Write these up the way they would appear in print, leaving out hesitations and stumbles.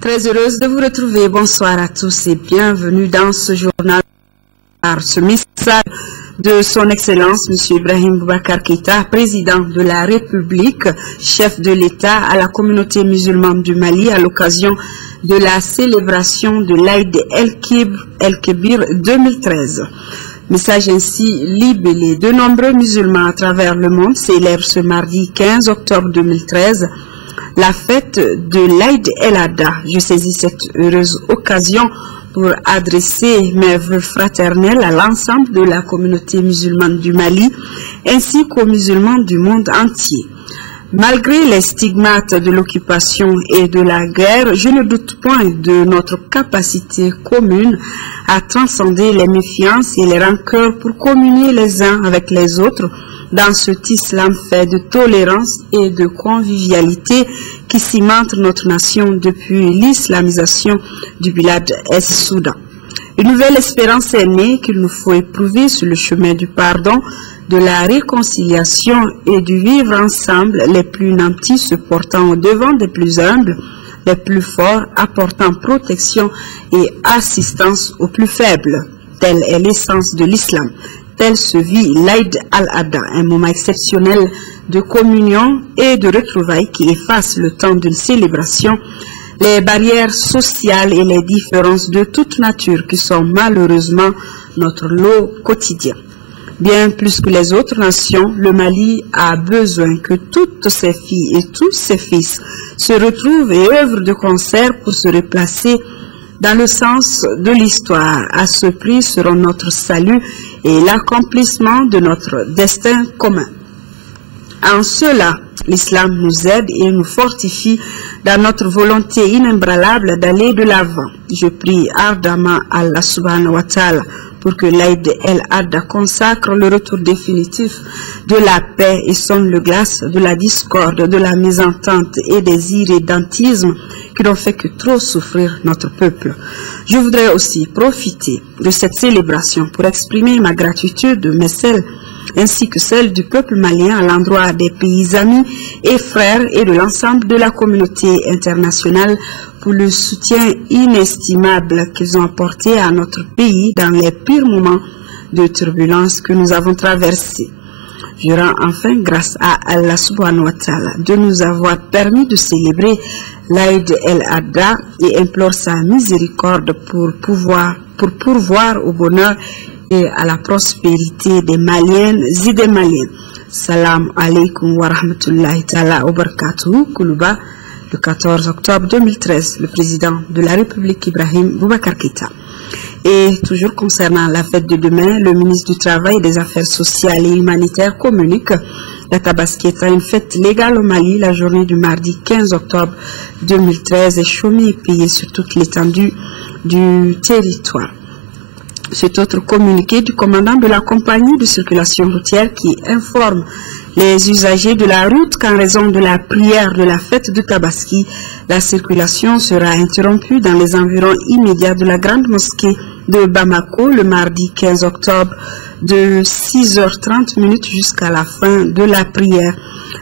Très heureuse de vous retrouver. Bonsoir à tous et bienvenue dans ce journal. Ce message de son Excellence, M. Ibrahim Boubacar Keïta, président de la République, chef de l'État à la communauté musulmane du Mali à l'occasion de la célébration de l'Aïd el-Kébir 2013. Message ainsi libellé. De nombreux musulmans à travers le monde célèbrent ce mardi 15 octobre 2013 la fête de l'Aïd el-Adha. Je saisis cette heureuse occasion pour adresser mes vœux fraternels à l'ensemble de la communauté musulmane du Mali ainsi qu'aux musulmans du monde entier. Malgré les stigmates de l'occupation et de la guerre, je ne doute point de notre capacité commune à transcender les méfiances et les rancœurs pour communier les uns avec les autres dans cet islam fait de tolérance et de convivialité qui cimente notre nation depuis l'islamisation du Bilad es-Soudan. Une nouvelle espérance est née qu'il nous faut éprouver sur le chemin du pardon, de la réconciliation et du vivre ensemble, les plus nantis se portant au devant des plus humbles, les plus forts apportant protection et assistance aux plus faibles. Telle est l'essence de l'islam. Tel se vit l'Aïd al-Adha, un moment exceptionnel de communion et de retrouvailles qui efface le temps d'une célébration, les barrières sociales et les différences de toute nature qui sont malheureusement notre lot quotidien. Bien plus que les autres nations, le Mali a besoin que toutes ses filles et tous ses fils se retrouvent et œuvrent de concert pour se replacer dans le sens de l'histoire. À ce prix seront notre salut et l'accomplissement de notre destin commun. En cela, l'islam nous aide et nous fortifie dans notre volonté inébranlable d'aller de l'avant. Je prie ardemment Allah subhanahu wa ta'ala pour que l'Aïd el-Adha consacre le retour définitif de la paix et sonne le glace de la discorde, de la mésentente et des irrédentismes qui n'ont fait que trop souffrir notre peuple. Je voudrais aussi profiter de cette célébration pour exprimer ma gratitude, mais celle ainsi que celle du peuple malien à l'endroit des pays amis et frères et de l'ensemble de la communauté internationale pour le soutien inestimable qu'ils ont apporté à notre pays dans les pires moments de turbulence que nous avons traversés. Je rends enfin grâce à Allah subhanahu wa ta'ala de nous avoir permis de célébrer l'Aïd el-Adha et implore sa miséricorde pour pourvoir au bonheur et à la prospérité des Maliennes et des Maliens. Salam alaikum wa rahmatullahi ta'ala wa barakatuhu. Koulouba, le 14 octobre 2013, le président de la République Ibrahim Boubacar Keïta. Et toujours concernant la fête de demain, le ministre du Travail et des Affaires sociales et humanitaires communique la Tabaski étant une fête légale au Mali. La journée du mardi 15 octobre 2013 est chômée et payée sur toute l'étendue du territoire. Cet autre communiqué du commandant de la compagnie de circulation routière qui informe les usagers de la route qu'en raison de la prière de la fête de Tabaski, la circulation sera interrompue dans les environs immédiats de la grande mosquée de Bamako le mardi 15 octobre de 6h30 jusqu'à la fin de la prière.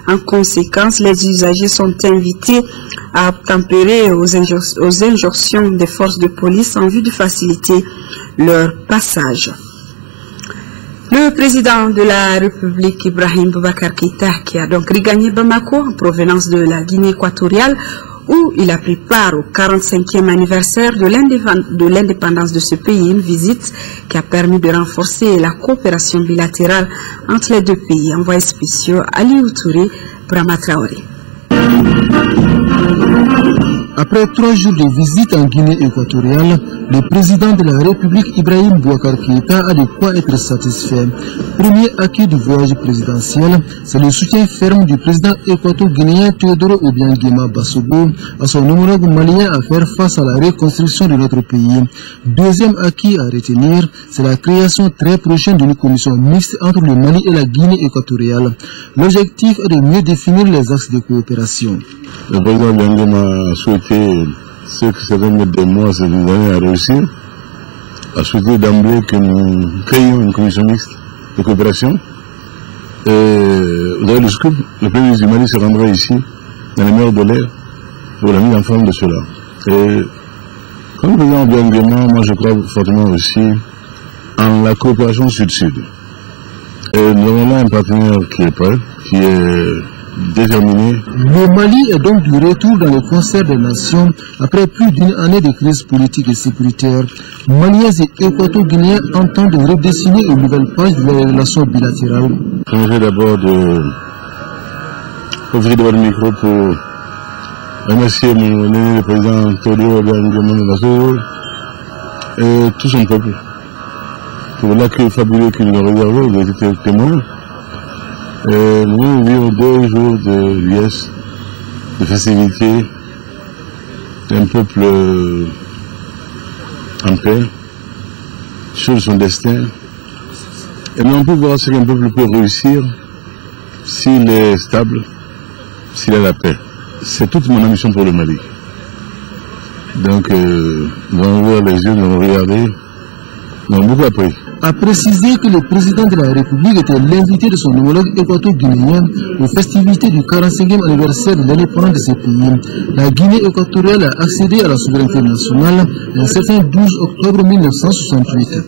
En conséquence, les usagers sont invités à tempérer aux injonctions des forces de police en vue de faciliter leur passage. Le président de la République Ibrahim Boubacar Keïta, qui a donc regagné Bamako en provenance de la Guinée équatoriale, où il a pris part au 45e anniversaire de l'indépendance de ce pays, une visite qui a permis de renforcer la coopération bilatérale entre les deux pays. Envoyé spéciaux Aliou Touré, Brahma Traoré. Après 3 jours de visite en Guinée équatoriale, le président de la République Ibrahim Boubacar Keïta a de quoi être satisfait. Premier acquis du voyage présidentiel, c'est le soutien ferme du président équato-guinéen Teodoro Obiang-Nguema Basogo à son homologue malien à faire face à la reconstruction de notre pays. Deuxième acquis à retenir, c'est la création très prochaine d'une commission mixte entre le Mali et la Guinée équatoriale. L'objectif est de mieux définir les axes de coopération. Le président Obiang-Nguema a souhaité, ce que ça va mettre des mois, ces années à réussir, a souhaité d'emblée que nous créions une commission mixte de coopération. Vous avez le scoop, le premier ministre du Mali se rendra ici, dans les meilleurs délais, pour la mise en forme de cela. Et comme le président Biangema, moi je crois fortement aussi en la coopération sud-sud. Et nous avons là un partenaire qui est prêt, qui est déterminé. Le Mali est donc du retour dans le concert des nations après plus d'une année de crise politique et sécuritaire. Maliens et équato-guinéens entendent redessiner une nouvelle page de la relation bilatérale. Je d'abord de profiter de votre micro pour remercier mon ami le président Théodore Biangema et tout son peuple pour l'accueil fabuleux qu'il nous a réservé. Il a été témoin. Nous vivons 2 jours de liesse, de festivités, d'un peuple en paix, sur son destin. Et nous on peut voir ce qu'un peuple peut réussir s'il est stable, s'il a la paix. C'est toute mon ambition pour le Mali. Donc, nous allons ouvrir les yeux, nous allons regarder. Nous avons beaucoup appris. A précisé que le président de la République était l'invité de son homologue équato-guinéen aux festivités du 45e anniversaire de l'indépendance de ce pays. La Guinée équatoriale a accédé à la souveraineté nationale un certain 12 octobre 1968.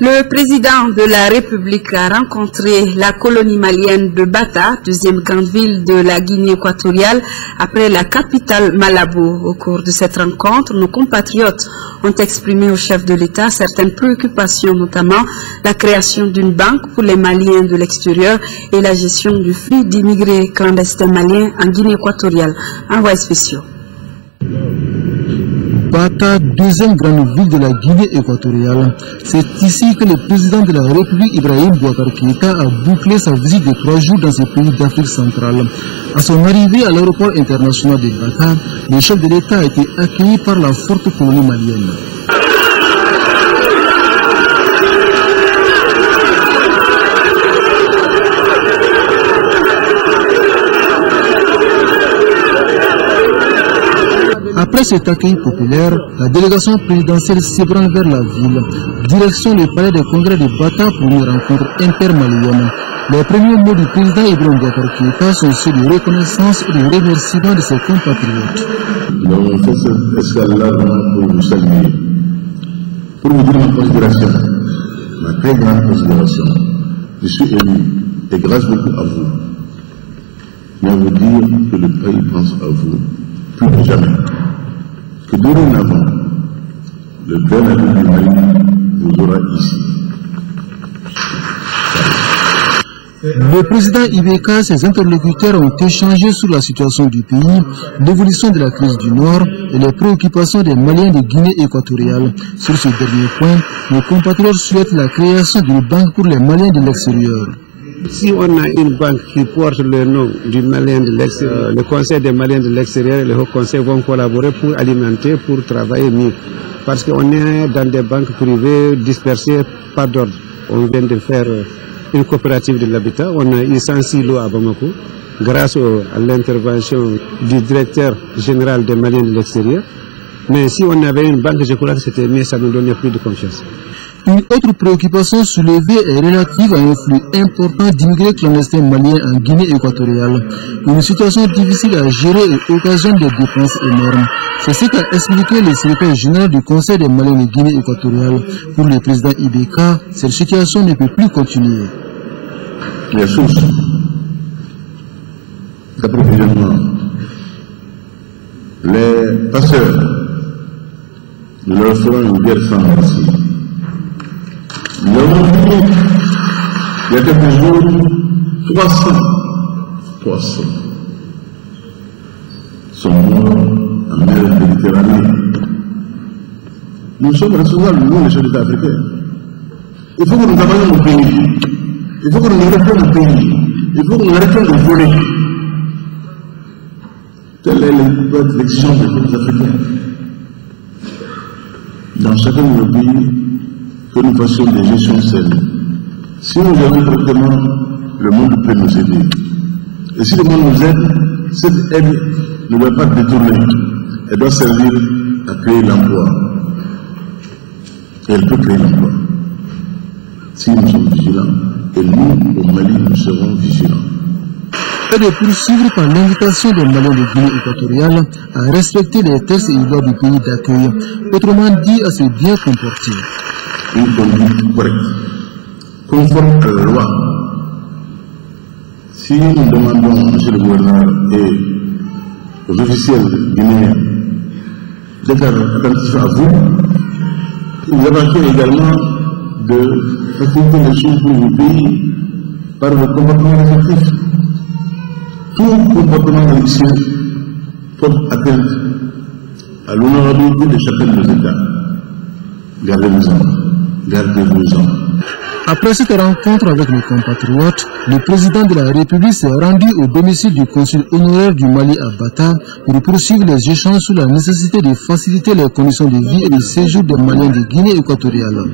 Le président de la République a rencontré la colonie malienne de Bata, deuxième grande ville de la Guinée équatoriale, après la capitale Malabo. Au cours de cette rencontre, nos compatriotes ont exprimé au chef de l'État certaines préoccupations, notamment la création d'une banque pour les Maliens de l'extérieur et la gestion du flux d'immigrés clandestins maliens en Guinée équatoriale. Envoyés spéciaux. Bata, deuxième grande ville de la Guinée équatoriale. C'est ici que le président de la République, Ibrahim Boubacar Keïta, a bouclé sa visite de 3 jours dans ce pays d'Afrique centrale. À son arrivée à l'aéroport international de Bata, le chef de l'État a été accueilli par la forte colonie malienne. Après cet accueil populaire, la délégation présidentielle s'ébranle vers la ville, direction le palais des congrès de Bata pour une rencontre intermalienne. Les premiers mots du président Ibrahim Boubacar Keïta sont ceux de reconnaissance et de remerciement de ses compatriotes. Nous avons fait cette escale-là pour vous saluer, pour vous dire ma considération, ma très grande considération. Je suis ému et grâce beaucoup à vous. Je vais vous dire que le pays pense à vous plus que jamais. Que dorénavant, le peuple du Mali vous aura ici. Le président Ibeka et ses interlocuteurs ont échangé sur la situation du pays, l'évolution de la crise du Nord et les préoccupations des Maliens de Guinée équatoriale. Sur ce dernier point, nos compatriotes souhaitent la création d'une banque pour les Maliens de l'extérieur. Si on a une banque qui porte le nom du Malien de l'extérieur, le Conseil des Maliens de l'extérieur et le Haut Conseil vont collaborer pour alimenter, pour travailler mieux. Parce qu'on est dans des banques privées dispersées par d'ordre. On vient de faire une coopérative de l'habitat. On a eu 106 lots à Bamako grâce à l'intervention du directeur général des Maliens de l'extérieur. Mais si on avait une banque, je crois que c'était mieux, ça nous donnait plus de confiance. Une autre préoccupation soulevée est relative à un flux important d'immigrés clandestins maliens en Guinée équatoriale. Une situation difficile à gérer et occasionne des dépenses énormes. C'est ce qu'a expliqué le secrétaire général du Conseil des Maliens de Guinée équatoriale. Pour le président Ibeka, cette situation ne peut plus continuer. Les sources d'approvisionnement, les passeurs, nous leur ferons une guerre sans merci. Nous avons vu, il y a quelques jours, 300 sont morts en mer Méditerranée. Nous sommes responsables, nous, les chefs d'État africains. Il faut que nous travaillions nos pays. Il faut que nous arrêtions nos pays. Il faut que nous arrêtions de voler. Telle est l'élection des peuples africains. Dans chacun de nos pays, que nous fassions des gestions saines. Si nous gérons correctement, le monde peut nous aider. Et si le monde nous aide, cette aide ne doit pas être détournée. Elle doit servir à créer l'emploi. Et elle peut créer l'emploi. Si nous sommes vigilants, et nous, au Mali, nous serons vigilants. et de poursuivre par l'invitation des Maliens de Guinée équatoriale à respecter les textes et lois du pays d'accueil, autrement dit à se bien comporter. Une conduite correcte, conforme à la loi. Si nous demandons, monsieur le gouverneur et aux officiels guinéens d'être attentifs à vous, nous avons également de faciliter les choses pour le pays par le comportement effectif. Tout comportement malicieux porte atteinte à l'honorabilité de chacun de nos États. Gardez-vous-en. Après cette rencontre avec nos compatriotes, le président de la République s'est rendu au domicile du consul honoraire du Mali à Bata pour poursuivre les échanges sur la nécessité de faciliter les conditions de vie et de séjour des Maliens de Guinée équatoriale.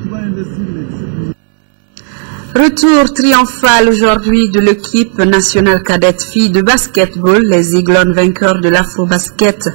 Retour triomphal aujourd'hui de l'équipe nationale cadette filles de basketball, les Iglones vainqueurs de l'Afro-Basket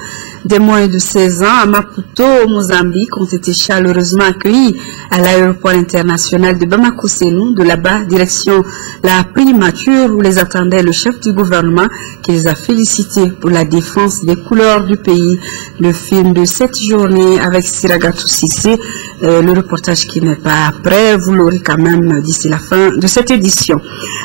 des moins de 16 ans à Maputo, au Mozambique, ont été chaleureusement accueillis à l'aéroport international de Bamako-Sénou. De là-bas, direction la primature où les attendait le chef du gouvernement qui les a félicités pour la défense des couleurs du pays. Le film de cette journée avec Siragatou Sissé, le reportage qui n'est pas prêt, vous l'aurez quand même d'ici la fin de cette édition.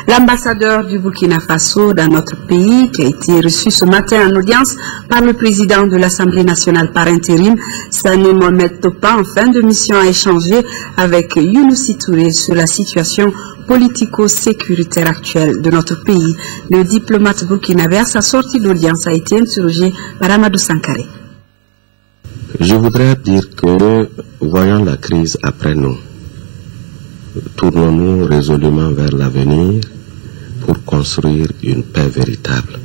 L'ambassadeur du Burkina Faso dans notre pays, qui a été reçu ce matin en audience par le président de l'Assemblée nationale par intérim, Sané Mohamed Topa, en fin de mission, a échangé avec Younousi Touré sur la situation politico-sécuritaire actuelle de notre pays. Le diplomate burkinabé, à sa sortie d'audience, a été interrogé par Amadou Sankaré. Je voudrais dire que, voyant la crise après nous, tournons-nous résolument vers l'avenir pour construire une paix véritable.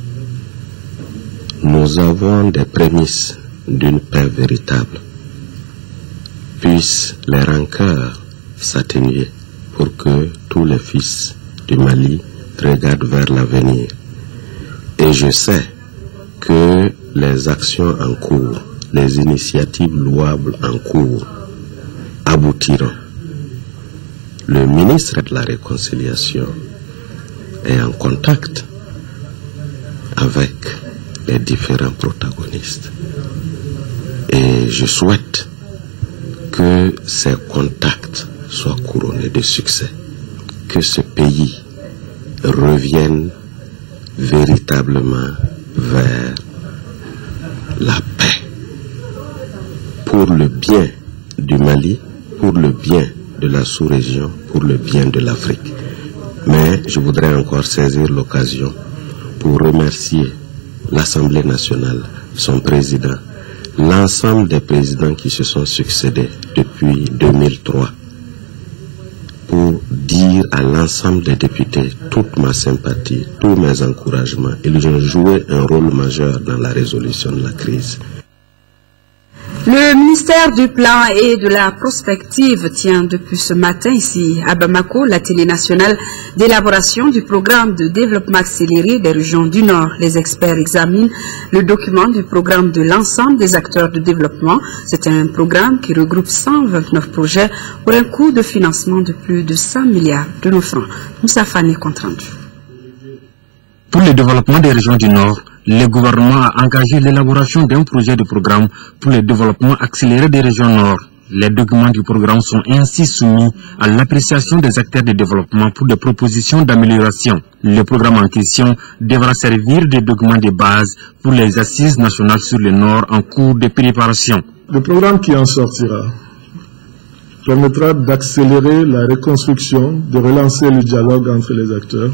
Nous avons des prémices d'une paix véritable. Puissent les rancœurs s'atténuer pour que tous les fils du Mali regardent vers l'avenir. Et je sais que les actions en cours, les initiatives louables en cours aboutiront. Le ministre de la Réconciliation est en contact avec les différents protagonistes. Et je souhaite que ces contacts soient couronnés de succès, que ce pays revienne véritablement vers la paix, pour le bien du Mali, pour le bien de la sous-région, pour le bien de l'Afrique. Mais je voudrais encore saisir l'occasion pour remercier l'Assemblée nationale, son président, l'ensemble des présidents qui se sont succédés depuis 2003, pour dire à l'ensemble des députés toute ma sympathie, tous mes encouragements. Ils ont joué un rôle majeur dans la résolution de la crise. Le ministère du Plan et de la Prospective tient depuis ce matin ici à Bamako l'atelier national d'élaboration du programme de développement accéléré des régions du Nord. Les experts examinent le document du programme de l'ensemble des acteurs de développement. C'est un programme qui regroupe 129 projets pour un coût de financement de plus de 100 milliards de nos francs. Moussa Fani compte rendu. Pour le développement des régions du Nord, le gouvernement a engagé l'élaboration d'un projet de programme pour le développement accéléré des régions Nord. Les documents du programme sont ainsi soumis à l'appréciation des acteurs de développement pour des propositions d'amélioration. Le programme en question devra servir de document de base pour les assises nationales sur le Nord en cours de préparation. Le programme qui en sortira permettra d'accélérer la reconstruction, de relancer le dialogue entre les acteurs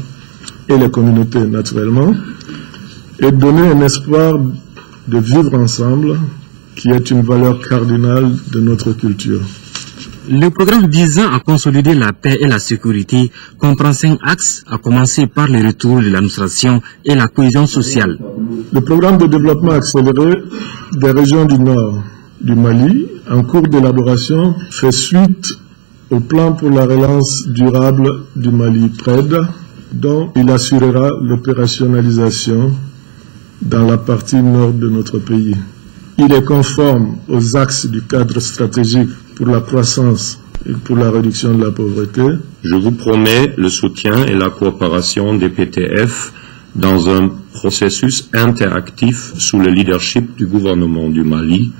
et les communautés naturellement, et donner un espoir de vivre ensemble qui est une valeur cardinale de notre culture. Le programme visant à consolider la paix et la sécurité comprend 5 axes, à commencer par le retour de l'administration et la cohésion sociale. Le programme de développement accéléré des régions du Nord du Mali, en cours d'élaboration, fait suite au plan pour la relance durable du Mali PRED, dont il assurera l'opérationnalisation dans la partie nord de notre pays. Il est conforme aux axes du cadre stratégique pour la croissance et pour la réduction de la pauvreté. Je vous promets le soutien et la coopération des PTF dans un processus interactif sous le leadership du gouvernement du Mali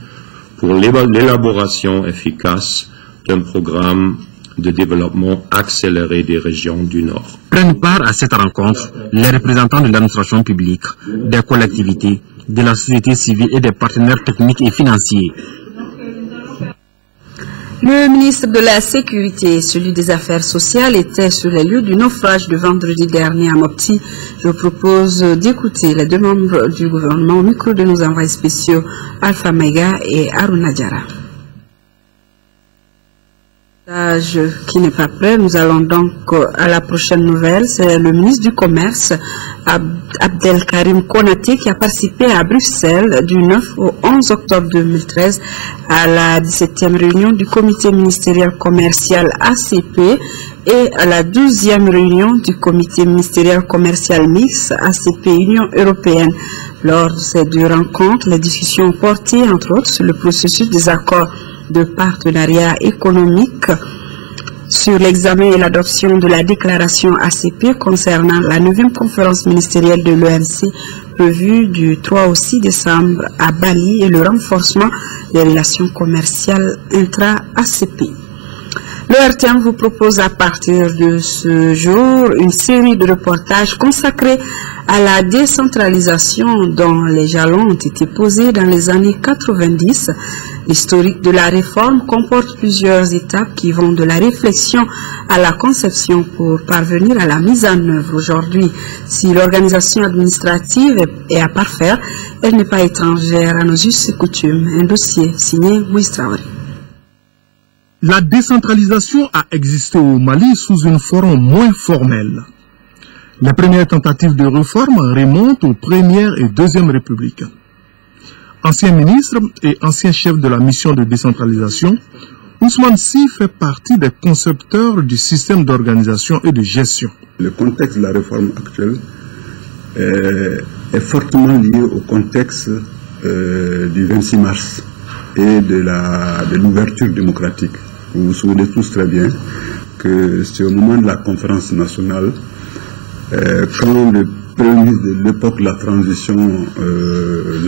pour l'élaboration efficace d'un programme de développement accéléré des régions du Nord. Prennent part à cette rencontre les représentants de l'administration publique, des collectivités, de la société civile et des partenaires techniques et financiers. Le ministre de la Sécurité et celui des Affaires sociales étaient sur les lieux du naufrage de vendredi dernier à Mopti. Je vous propose d'écouter les deux membres du gouvernement au micro de nos envoyés spéciaux Alpha Mega et Aruna Diara. Qui n'est pas prêt, nous allons donc à la prochaine nouvelle. C'est le ministre du Commerce, Abdelkarim Konaté, qui a participé à Bruxelles du 9 au 11 octobre 2013 à la 17e réunion du comité ministériel commercial ACP et à la 12e réunion du comité ministériel commercial mixte ACP Union européenne. Lors de ces deux rencontres, les discussions ont porté entre autres sur le processus des accords de partenariat économique, sur l'examen et l'adoption de la déclaration ACP concernant la 9e conférence ministérielle de l'OMC prévue du 3 au 6 décembre à Bali et le renforcement des relations commerciales intra-ACP. Le RTM vous propose à partir de ce jour une série de reportages consacrés à la décentralisation dont les jalons ont été posés dans les années 90. L'historique de la réforme comporte plusieurs étapes qui vont de la réflexion à la conception pour parvenir à la mise en œuvre. Aujourd'hui, si l'organisation administrative est à parfaire, elle n'est pas étrangère à nos us et coutumes. Un dossier signé Moïse Traoré. La décentralisation a existé au Mali sous une forme moins formelle. Les premières tentatives de réforme remontent aux premières et deuxièmes républiques. Ancien ministre et ancien chef de la mission de décentralisation, Ousmane Sy fait partie des concepteurs du système d'organisation et de gestion. Le contexte de la réforme actuelle est fortement lié au contexte du 26 mars et de l'ouverture démocratique. Vous vous souvenez tous très bien que c'est au moment de la conférence nationale, quand le Premier ministre de l'époque de la transition,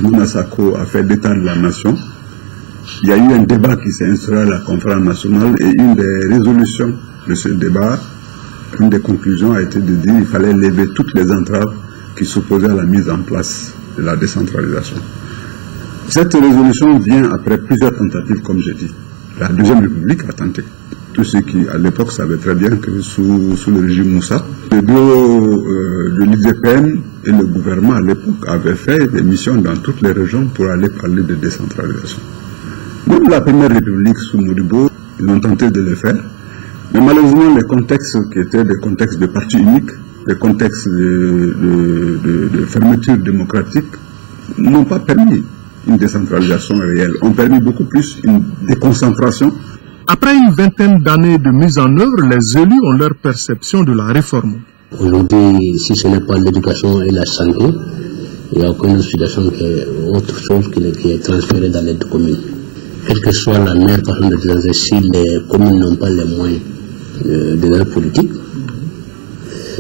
Mouna Sako, a fait l'état de la nation, il y a eu un débat qui s'est instauré à la conférence nationale et une des résolutions de ce débat, une des conclusions a été de dire qu'il fallait lever toutes les entraves qui s'opposaient à la mise en place de la décentralisation. Cette résolution vient après plusieurs tentatives, comme j'ai dit. La Deuxième République a tenté. Tous ceux qui, à l'époque, savaient très bien que sous le régime Moussa, le bureau de l'IGPN et le gouvernement, à l'époque, avaient fait des missions dans toutes les régions pour aller parler de décentralisation. Même la Première République, sous Modibo, ils ont tenté de le faire. Mais malheureusement, les contextes qui étaient des contextes de parti unique, les contextes de fermeture démocratique, n'ont pas permis une décentralisation réelle. Ont permis beaucoup plus une déconcentration. Après une vingtaine d'années de mise en œuvre, les élus ont leur perception de la réforme. Aujourd'hui, si ce n'est pas l'éducation et la santé, il n'y a aucune situation qui est autre chose qui est transférée dans l'aide commune. Quelle que soit la meilleure façon de transférer, si les communes n'ont pas les moyens de leur politique,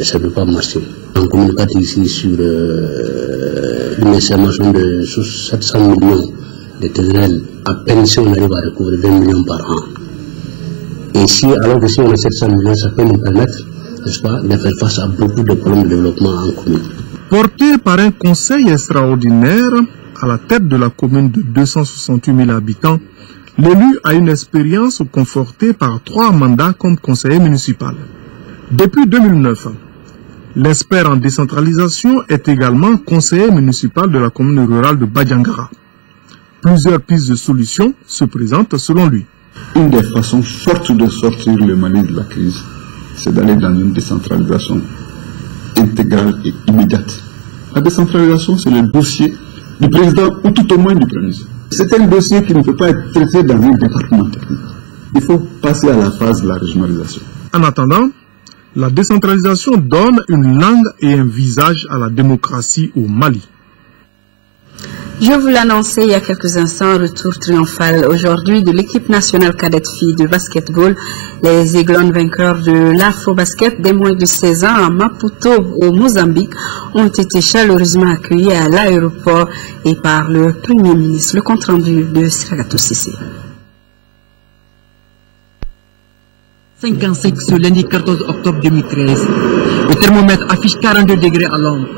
ça ne peut pas marcher. On communique ici sur une estimation de 700 millions de TZL. À peine si on arrive à recouvrir 20 millions par an. Et si, alors que si on a 700 millions, ça peut nous permettre, n'est-ce pas, de faire face à beaucoup de problèmes de développement en commune. Porté par un conseil extraordinaire à la tête de la commune de 268 000 habitants, l'élu a une expérience confortée par 3 mandats comme conseiller municipal. Depuis 2009, l'expert en décentralisation est également conseiller municipal de la commune rurale de Badiangara. Plusieurs pistes de solutions se présentent selon lui. Une des façons fortes de sortir le Mali de la crise, c'est d'aller dans une décentralisation intégrale et immédiate. La décentralisation, c'est le dossier du président ou tout au moins du premier ministre. C'est un dossier qui ne peut pas être traité dans un département technique. Il faut passer à la phase de la régionalisation. En attendant, la décentralisation donne une langue et un visage à la démocratie au Mali. Je vous l'annonçais il y a quelques instants, retour triomphal aujourd'hui de l'équipe nationale cadette filles de basketball. Les Aiglons vainqueurs de l'Afro-Basket des moins de 16 ans à Maputo au Mozambique ont été chaleureusement accueillis à l'aéroport et par le Premier ministre. Le compte rendu de Siragato Sissé. 55 ce lundi 14 octobre 2013. Le thermomètre affiche 42 degrés à l'ombre.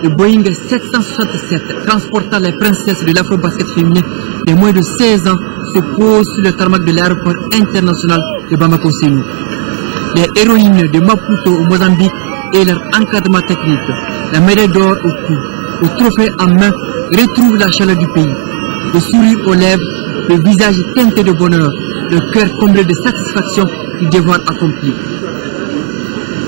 Le Boeing 767 transportant les princesses de l'Afro-Basket féminin de moins de 16 ans se pose sur le tarmac de l'aéroport international de Bamako-Sénou. Les héroïnes de Maputo au Mozambique et leur encadrement technique, la médaille d'or au cou, le trophée en main, retrouvent la chaleur du pays. Le sourire aux lèvres, le visage teinté de bonheur, le cœur comblé de satisfaction du devoir accompli.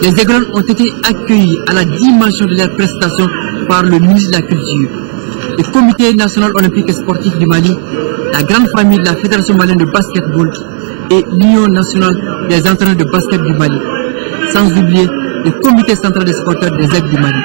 Les Aiglons ont été accueillis à la dimension de leurs prestations par le ministre de la Culture, le Comité national olympique et sportif du Mali, la grande famille de la Fédération malienne de basketball et l'Union nationale des entraîneurs de basket du Mali, sans oublier le Comité central des supporters des Aigles du Mali.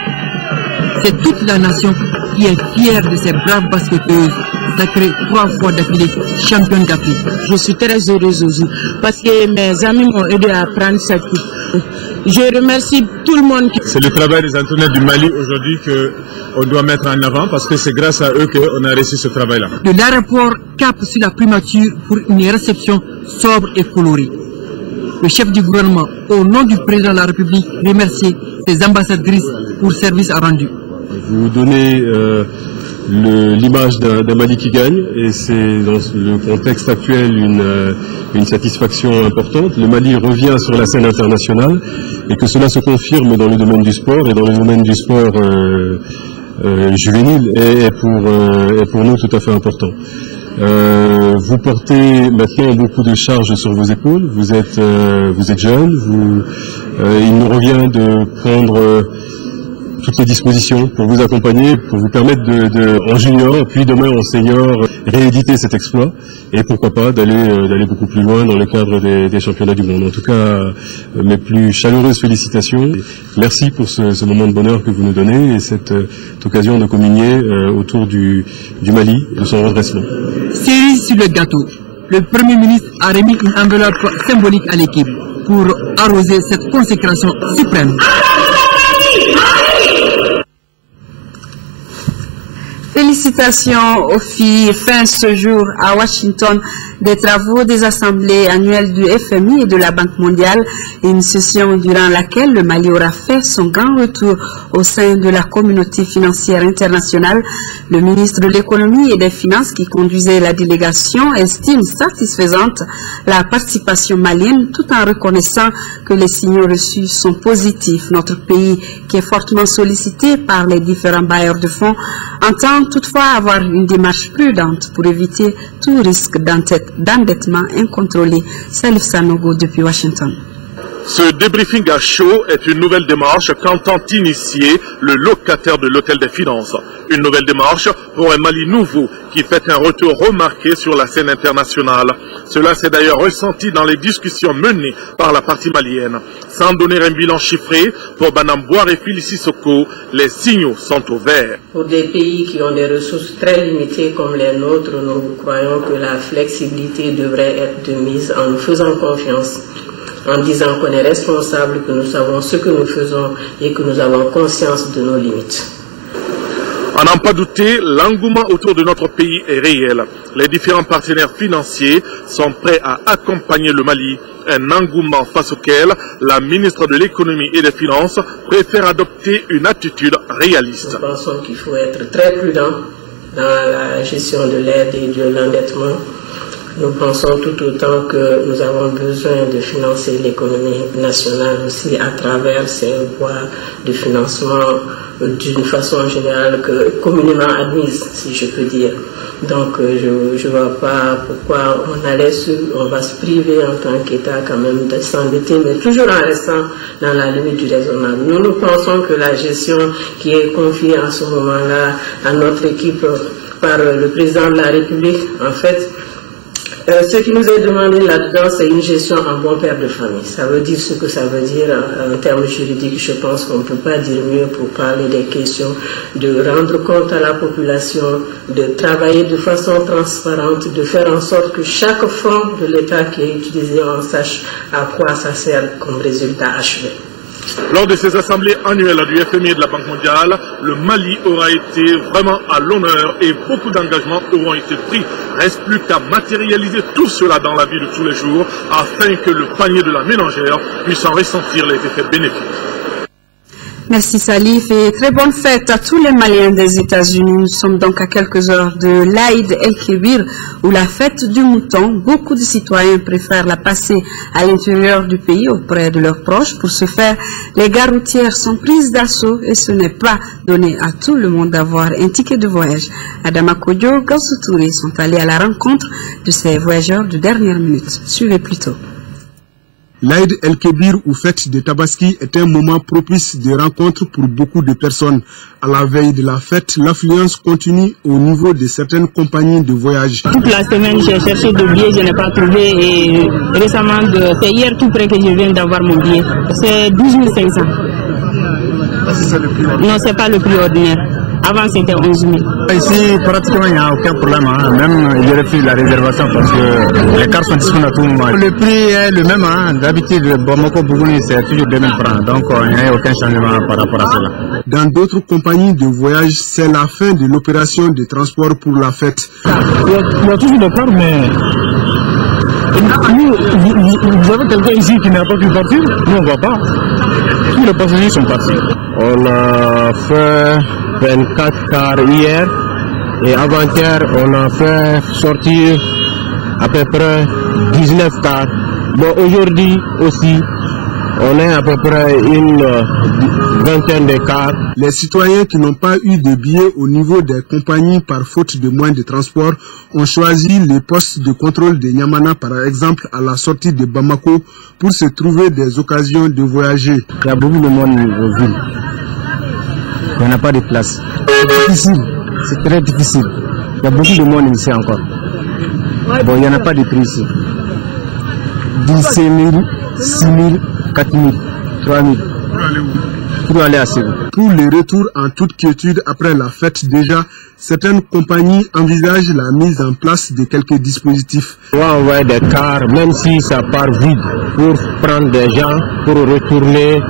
C'est toute la nation qui est fière de ces braves basketteuses sacrées 3 fois d'affilée championne d'Afrique. Je suis très heureuse aujourd'hui parce que mes amis m'ont aidé à prendre cette coupe. Je remercie tout le monde. C'est le travail des entraîneurs du Mali aujourd'hui qu'on doit mettre en avant parce que c'est grâce à eux qu'on a réussi ce travail-là. De l'aéroport cap sur la primature pour une réception sobre et colorée. Le chef du gouvernement, au nom du président de la République, remercie ses ambassadrices pour service rendu. Vous donnez l'image d'un Mali qui gagne et c'est dans le contexte actuel une satisfaction importante. Le Mali revient sur la scène internationale et que cela se confirme dans le domaine du sport et dans le domaine du sport juvénile est pour nous tout à fait important. Vous portez maintenant beaucoup de charges sur vos épaules, vous êtes jeune, il nous revient de prendre toutes les dispositions pour vous accompagner, pour vous permettre en junior, puis demain en senior, rééditer cet exploit et pourquoi pas d'aller beaucoup plus loin dans le cadre des championnats du monde. En tout cas, mes plus chaleureuses félicitations. Merci pour ce moment de bonheur que vous nous donnez et cette occasion de communier autour du Mali, de son redressement. Cerise sur le gâteau. Le Premier ministre a remis une enveloppe symbolique à l'équipe pour arroser cette consécration suprême. Félicitations aux filles. Fin ce jour à Washington des travaux des assemblées annuelles du FMI et de la Banque mondiale, une session durant laquelle le Mali aura fait son grand retour au sein de la communauté financière internationale. Le ministre de l'économie et des finances qui conduisait la délégation estime satisfaisante la participation malienne tout en reconnaissant que les signaux reçus sont positifs. Notre pays, qui est fortement sollicité par les différents bailleurs de fonds, entend toutefois avoir une démarche prudente pour éviter tout risque d'endettement incontrôlé. Salif Sanogo depuis Washington. Ce débriefing à chaud est une nouvelle démarche qu'entend initier le locataire de l'Hôtel des Finances. Une nouvelle démarche pour un Mali nouveau qui fait un retour remarqué sur la scène internationale. Cela s'est d'ailleurs ressenti dans les discussions menées par la partie malienne. Sans donner un bilan chiffré, pour Banamboire et Félicie Soko, les signaux sont au vert. Pour des pays qui ont des ressources très limitées comme les nôtres, nous croyons que la flexibilité devrait être de mise en nous faisant confiance, en disant qu'on est responsable, que nous savons ce que nous faisons et que nous avons conscience de nos limites. À n'en pas douter, l'engouement autour de notre pays est réel. Les différents partenaires financiers sont prêts à accompagner le Mali, un engouement face auquel la ministre de l'économie et des finances préfère adopter une attitude réaliste. Nous pensons qu'il faut être très prudent dans la gestion de l'aide et de l'endettement. Nous pensons tout autant que nous avons besoin de financer l'économie nationale aussi à travers ces voies de financement d'une façon générale que communément admise, si je peux dire. Donc je ne vois pas pourquoi on va se priver en tant qu'État quand même de s'endetter, mais toujours en restant dans la limite du raisonnable. Nous pensons que la gestion qui est confiée en ce moment-là à notre équipe par le président de la République, en fait, Ce qui nous est demandé là-dedans, c'est une gestion en bon père de famille. Ça veut dire ce que ça veut dire en termes juridiques. Je pense qu'on ne peut pas dire mieux pour parler des questions de rendre compte à la population, de travailler de façon transparente, de faire en sorte que chaque franc de l'État qui est utilisé, on sache à quoi ça sert comme résultat achevé. Lors de ces assemblées annuelles du FMI et de la Banque mondiale, le Mali aura été vraiment à l'honneur et beaucoup d'engagements auront été pris. Reste plus qu'à matérialiser tout cela dans la vie de tous les jours afin que le panier de la ménagère puisse en ressentir les effets bénéfiques. Merci Salif et très bonne fête à tous les Maliens des États-Unis. Nous sommes donc à quelques heures de l'Aïd El-Kébir ou la fête du mouton. Beaucoup de citoyens préfèrent la passer à l'intérieur du pays auprès de leurs proches. Pour ce faire, les gares routières sont prises d'assaut et ce n'est pas donné à tout le monde d'avoir un ticket de voyage. Adama Kodjo, Gassou Touré sont allés à la rencontre de ces voyageurs de dernière minute. Suivez plutôt. L'Aïd El-Kébir ou fête de Tabaski est un moment propice de rencontre pour beaucoup de personnes. À la veille de la fête, l'affluence continue au niveau de certaines compagnies de voyage. Toute la semaine, j'ai cherché des billets, je n'ai pas trouvé et récemment, c'est hier tout près que je viens d'avoir mon billet. C'est 12 500. C'est le prix ordinaire? Non, c'est pas le prix ordinaire. Avant, c'était 11 000. Ici, pratiquement, il n'y a aucun problème. Hein. Même, il refuse la réservation parce que les cartes sont disponibles à tout moment. Le prix est le même. Hein. D'habitude, Bamako Bougouni, c'est toujours 2000 francs. Donc, il n'y a aucun changement par rapport à cela. Dans d'autres compagnies de voyage, c'est la fin de l'opération de transport pour la fête. Il y a toujours des cartes, mais... Vous avez quelqu'un ici qui n'a pas pu partir? Nous, on ne va pas. Tous les passagers sont partis. On a fait 24 cars hier et avant-hier, on a fait sortir à peu près 19 cars. Bon, aujourd'hui aussi, on est à peu près une vingtaine de cars. Les citoyens qui n'ont pas eu de billets au niveau des compagnies par faute de moyens de transport ont choisi les postes de contrôle de Niamana, par exemple, à la sortie de Bamako, pour se trouver des occasions de voyager. Il y a beaucoup de monde aux villes. Il n'y en a pas de place. C'est difficile, c'est très difficile. Il y a beaucoup de monde ici encore. Bon, il n'y en a pas de prix ici. 17 000, 6 000, 4 000, 3 000. Pour aller à Ségou. Pour les retours en toute quiétude après la fête déjà, certaines compagnies envisagent la mise en place de quelques dispositifs. On va envoyer des cars, même si ça part vide, pour prendre des gens, pour retourner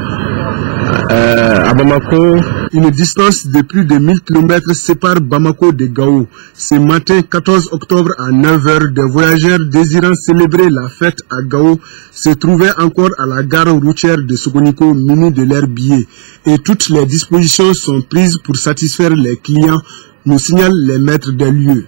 à Bamako. Une distance de plus de 1000 km sépare Bamako de Gao. Ce matin 14 octobre à 9 h, des voyageurs désirant célébrer la fête à Gao se trouvaient encore à la gare routière de Sokoniko munis de leurs billets. Et toutes les dispositions sont prises pour satisfaire les clients, nous signalent les maîtres des lieux.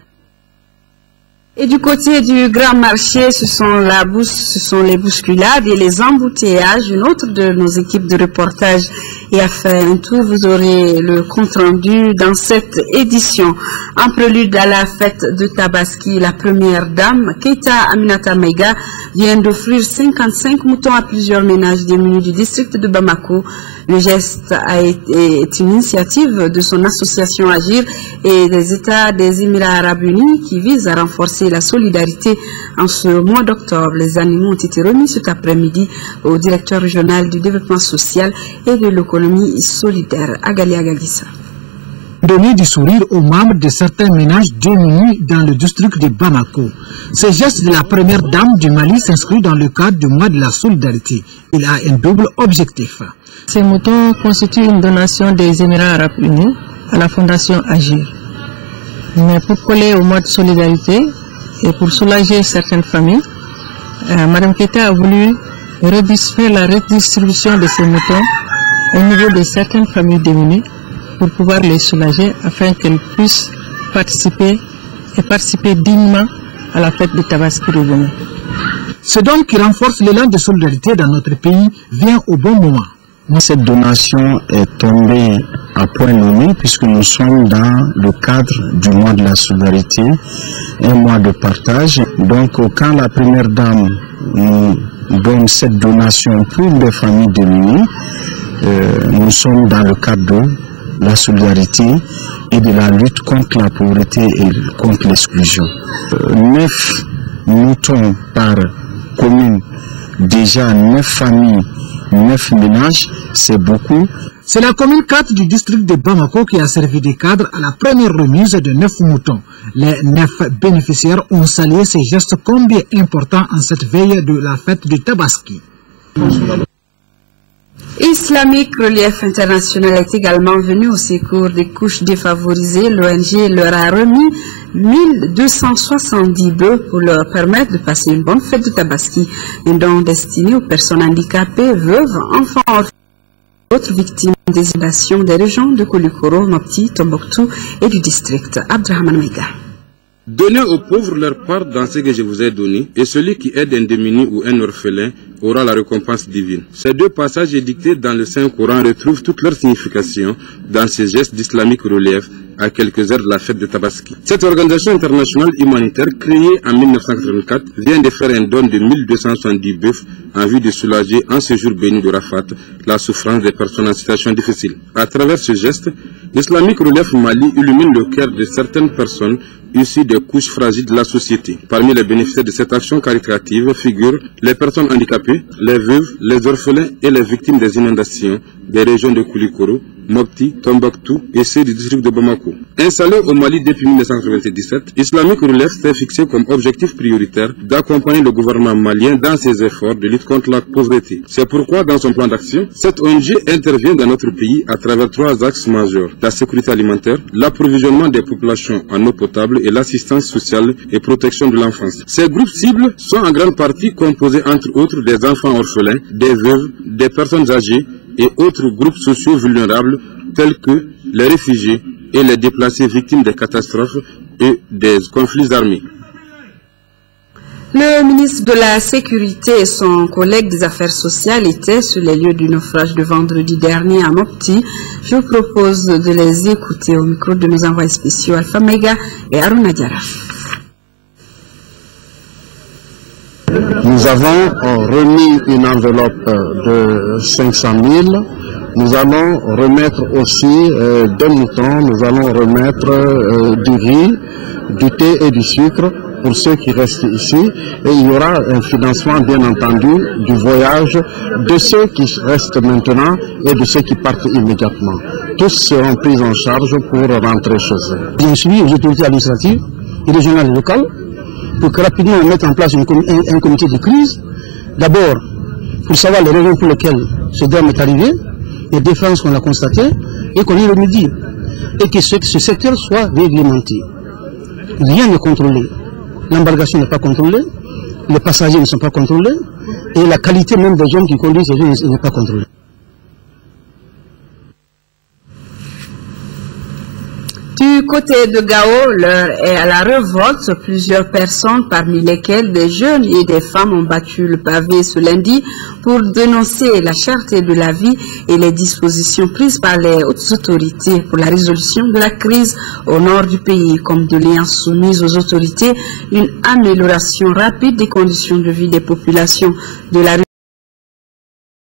Et du côté du grand marché, ce sont les bousculades et les embouteillages. Une autre de nos équipes de reportage y a fait un tour. Vous aurez le compte rendu dans cette édition. En prélude à la fête de Tabaski, la première dame, Keita Aminata Meiga, vient d'offrir 55 moutons à plusieurs ménages démunis du district de Bamako. Le geste est une initiative de son association Agir et des États des Émirats Arabes Unis qui vise à renforcer la solidarité en ce mois d'octobre. Les animaux ont été remis cet après-midi au directeur régional du développement social et de l'économie solidaire, Agali Agagissa. Donner du sourire aux membres de certains ménages démunis dans le district de Bamako. Ce geste de la première dame du Mali s'inscrit dans le cadre du mois de la solidarité. Il a un double objectif. Ces moutons constituent une donation des Émirats Arabes Unis à la Fondation Agir. Mais pour coller au mois de solidarité et pour soulager certaines familles, Mme Keita a voulu faire la redistribution de ces moutons au niveau de certaines familles démunies pour pouvoir les soulager afin qu'elles puissent participer dignement à la fête de Tabaski revenue. Ce don qui renforce l'élan de solidarité dans notre pays vient au bon moment. Cette donation est tombée à point nommé puisque nous sommes dans le cadre du mois de la solidarité, un mois de partage. Donc quand la première dame nous donne cette donation pour les familles démunies, nous sommes dans le cadre de la solidarité et de la lutte contre la pauvreté et contre l'exclusion. 9 moutons par commune, déjà 9 familles, 9 ménages, c'est beaucoup. C'est la commune 4 du district de Bamako qui a servi de cadre à la première remise de 9 moutons. Les 9 bénéficiaires ont salué ces gestes combien importants en cette veille de la fête du Tabaski. Islamic Relief International est également venu au secours des couches défavorisées. L'ONG leur a remis 1270 bœufs pour leur permettre de passer une bonne fête de Tabaski. Un don destiné aux personnes handicapées, veuves, enfants, autres victimes des inondations des régions de Koulikoro, Mopti, Tombouctou et du district. Abdrahman Mega. Donnez aux pauvres leur part dans ce que je vous ai donné, et celui qui aide un démuni ou un orphelin aura la récompense divine. Ces deux passages édictés dans le Saint-Coran retrouvent toute leur signification dans ces gestes d'islamique relief à quelques heures de la fête de Tabaski. Cette organisation internationale humanitaire, créée en 1984, vient de faire un don de 1270 bœufs en vue de soulager en ce jour béni de Rafat la souffrance des personnes en situation difficile. À travers ce geste, l'Islamic Relief Mali illumine le cœur de certaines personnes issues des couches fragiles de la société. Parmi les bénéficiaires de cette action caritative figurent les personnes handicapées, les veuves, les orphelins et les victimes des inondations des régions de Koulikoro, Mopti, Tombouctou et ceux du district de Bamako. Installé au Mali depuis 1997, Islamic Relief s'est fixé comme objectif prioritaire d'accompagner le gouvernement malien dans ses efforts de lutte contre la pauvreté. C'est pourquoi dans son plan d'action, cette ONG intervient dans notre pays à travers 3 axes majeurs: la sécurité alimentaire, l'approvisionnement des populations en eau potable et l'assistance sociale et protection de l'enfance. Ces groupes cibles sont en grande partie composés entre autres des enfants orphelins, des veuves, des personnes âgées et autres groupes sociaux vulnérables tels que les réfugiés et les déplacés victimes des catastrophes et des conflits armés. Le ministre de la Sécurité et son collègue des Affaires sociales étaient sur les lieux du naufrage de vendredi dernier à Mopti. Je vous propose de les écouter au micro de nos envoyés spéciaux Alpha Mega et Aruna Diarra. Nous avons remis une enveloppe de 500 000. Nous allons remettre aussi des moutons, nous allons remettre du riz, du thé et du sucre pour ceux qui restent ici. Et il y aura un financement, bien entendu, du voyage de ceux qui restent maintenant et de ceux qui partent immédiatement. Tous seront pris en charge pour rentrer chez eux. J'ai suivi les autorités administratives et régionales et locales pour que rapidement on mette en place un comité de crise. D'abord, pour savoir les raisons pour lesquelles ce drame est arrivé, les défenses qu'on a constatées et qu'on y remédie. Et que ce secteur soit réglementé. Rien n'est contrôlé. L'embarcation n'est pas contrôlée, les passagers ne sont pas contrôlés et la qualité même des hommes qui conduisent ces gens n'est pas contrôlée. Du côté de Gao, l'heure est à la révolte. Plusieurs personnes, parmi lesquelles des jeunes et des femmes, ont battu le pavé ce lundi pour dénoncer la cherté de la vie et les dispositions prises par les hautes autorités pour la résolution de la crise au nord du pays, comme de l'alliance soumise aux autorités, une amélioration rapide des conditions de vie des populations de la